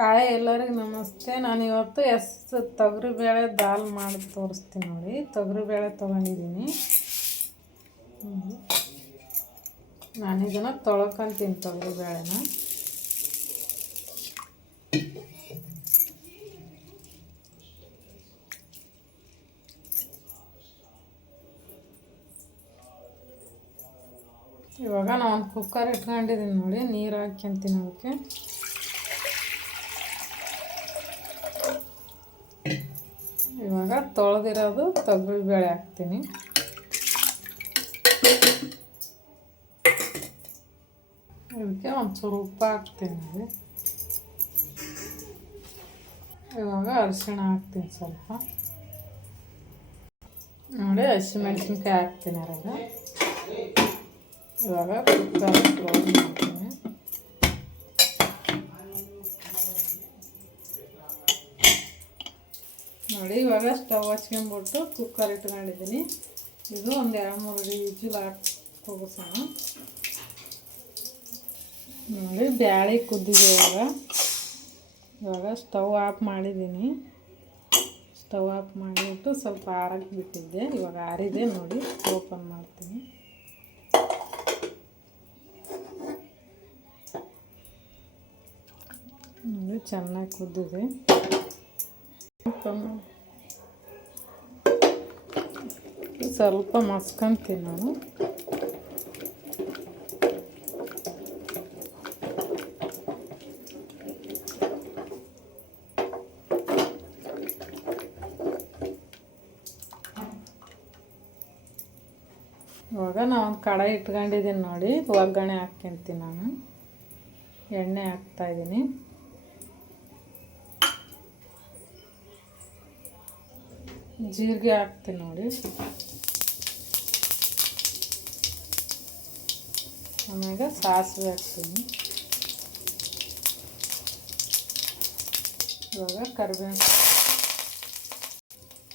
Hi ಎಲ್ಲರಿಗೂ ನಮಸ್ತೆ. ನಾನಿವತ್ತು ತೊಗರಿಬೇಳೆ ದಾಲ್ ಮಾಡಿ ತೋರಿಸ್ತೀನಿ ನೋಡಿ. ತೊಗರಿಬೇಳೆ ತೊಗೊಂಡಿದ್ದೀನಿ. ನಾನಿದನ್ನು ತೊಳ್ಕೊಂತೀನಿ ತೊಗರಿಬೇಳೆನ. ಇವಾಗ ನಾನು ಒಂದು ಕುಕ್ಕರ್ ಇಟ್ಕೊಂಡಿದ್ದೀನಿ ನೋಡಿ. ನೀರು ಹಾಕ್ಯಂತೀನಿ ಅದಕ್ಕೆ. ಇವಾಗ ತೊಳೆದಿರೋದು ತೊಗರಿಬೇಳೆ ಹಾಕ್ತೀನಿ. ಇದಕ್ಕೆ ಒಂಚೂರು ಉಪ್ಪು ಹಾಕ್ತೀನಿ. ಇವಾಗ ಅರಿಶಿಣ ಹಾಕ್ತೀನಿ ಸ್ವಲ್ಪ ನೋಡಿ. ಹಸಿಮೆಣಸಿನ್ಕಾಯಿ ಹಾಕ್ತೀನಿ ಅದ್ರಾಗ. ಇವಾಗ ಕುಕ್ಕರ್ ಕ್ಲೋಸ್ ಮಾಡ್ತೀನಿ. ನೋಡಿ ಇವಾಗ ಸ್ಟವ್ ಹಚ್ಕೊಂಡ್ಬಿಟ್ಟು ಕುಕ್ಕರ್ ಇಟ್ಕೊಂಡಿದ್ದೀನಿ. ಇದು ಒಂದು 2-3 ವಿಜಿಲ್ ಹಾಕಿ ಹೋಗಿಸೋಣ. ನೋಡಿ ಬ್ಯಾಳೆ ಕುದ್ದಿದೆ. ಇವಾಗ ಸ್ಟವ್ ಆಫ್ ಮಾಡಿದ್ದೀನಿ. ಸ್ಟವ್ ಆಫ್ ಮಾಡಿಬಿಟ್ಟು ಸ್ವಲ್ಪ ಆರಕ್ಕೆ ಬಿಟ್ಟಿದ್ದೆ. ಇವಾಗ ಆರಿದೆ ನೋಡಿ. ಓಪನ್ ಮಾಡ್ತೀನಿ. ನೋಡಿ ಚೆನ್ನಾಗಿ ಕುದ್ದಿದೆ. ಸ್ವಲ್ಪ ಮಸ್ಕೊಂತೀನಿ ನಾನು. ಇವಾಗ ಒಂದು ಕಡಾಯಿ ಇಟ್ಕೊಂಡಿದ್ದೀನಿ ನೋಡಿ. ಒಗ್ಗರಣೆ ಹಾಕ್ಕೊಂತೀನಿ ನಾನು. ಎಣ್ಣೆ ಹಾಕ್ತಾಯಿದ್ದೀನಿ. ಜೀರಿಗೆ ಹಾಕ್ತೀನಿ ನೋಡಿ. ಆಮೇಲೆ ಸಾಸಿವೆ ಹಾಕ್ತೀನಿ. ಇವಾಗ ಕರಿಬೇವು,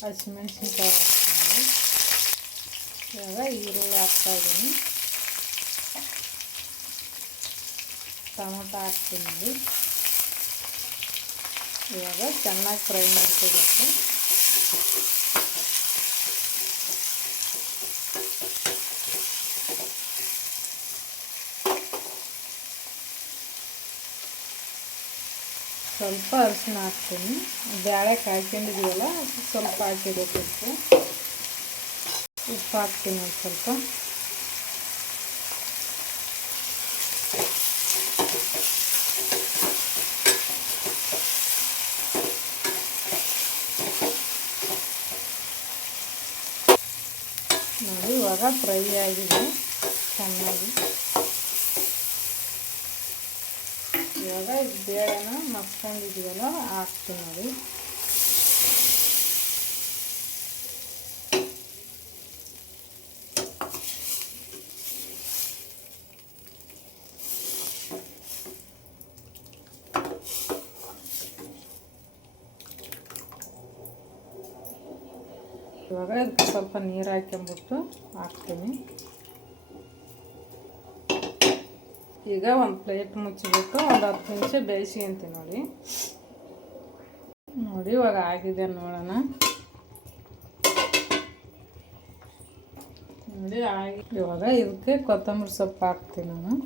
ಹಸಿಮೆಣಸಿನ್ಕಾಯಿ ಹಾಕ್ತೀನಿ. ಇವಾಗ ಈರುಳ್ಳಿ ಹಾಕ್ತಾಯಿದ್ದೀನಿ. ಟೊಮೊಟೊ ಹಾಕ್ತೀನಿ ನೋಡಿ. ಇವಾಗ ಚೆನ್ನಾಗಿ ಫ್ರೈ ಮಾಡ್ಕೋಬೇಕು. ಸ್ವಲ್ಪ ಅರಿಶಿಣ ಹಾಕ್ತೀನಿ. ಬೇಳೆ ಕಾಯ್ಕೊಂಡಿದ್ದೀವಲ್ಲ ಸ್ವಲ್ಪ ಹಾಕಿಬೇಕು. ಉಪ್ಪು ಹಾಕ್ತೀನಿ ಒಂದು ಸ್ವಲ್ಪ. ನೋಡಿ ಇವಾಗ ಫ್ರೈ ಆಗಿದೆ ಚೆನ್ನಾಗಿ. ಇವಾಗ ಇದು ಬೇಳೆನ ಮಸ್ಕೊಂಡಿದ್ದೀವಲ್ಲ ಹಾಕ್ತೀನಿ ನೋಡಿ. ಇವಾಗ ಇದಕ್ಕೆ ಸ್ವಲ್ಪ ನೀರು ಹಾಕ್ಕೊಂಬಿಟ್ಟು ಹಾಕ್ತೀನಿ. ಈಗ ಒಂದು ಪ್ಲೇಟ್ ಮುಚ್ಚಿಬಿಟ್ಟು ಒಂದು 10 ನಿಮಿಷ ಬೇಯಿಸ್ಕೊಂತೀನಿ ನೋಡಿ. ನೋಡಿ ಇವಾಗ ಆಗಿದೆ ನೋಡೋಣ. ನೋಡಿ ಆಗಿ. ಇವಾಗ ಇದಕ್ಕೆ ಕೊತ್ತಂಬರಿ ಸೊಪ್ಪು ಹಾಕ್ತೀನಿ ನಾನು.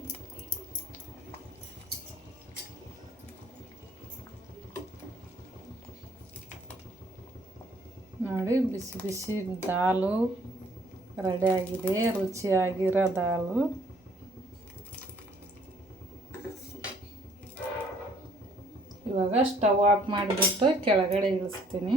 ನೋಡಿ ಬಿಸಿ ಬಿಸಿ ದಾಲು ರೆಡಿಯಾಗಿದೆ. ರುಚಿಯಾಗಿರೋ ದಾಲು. ಇವಾಗ ಸ್ಟವ್ ಆಫ್ ಮಾಡಿಬಿಟ್ಟು ಕೆಳಗಡೆ ಇಳಿಸ್ತೀನಿ.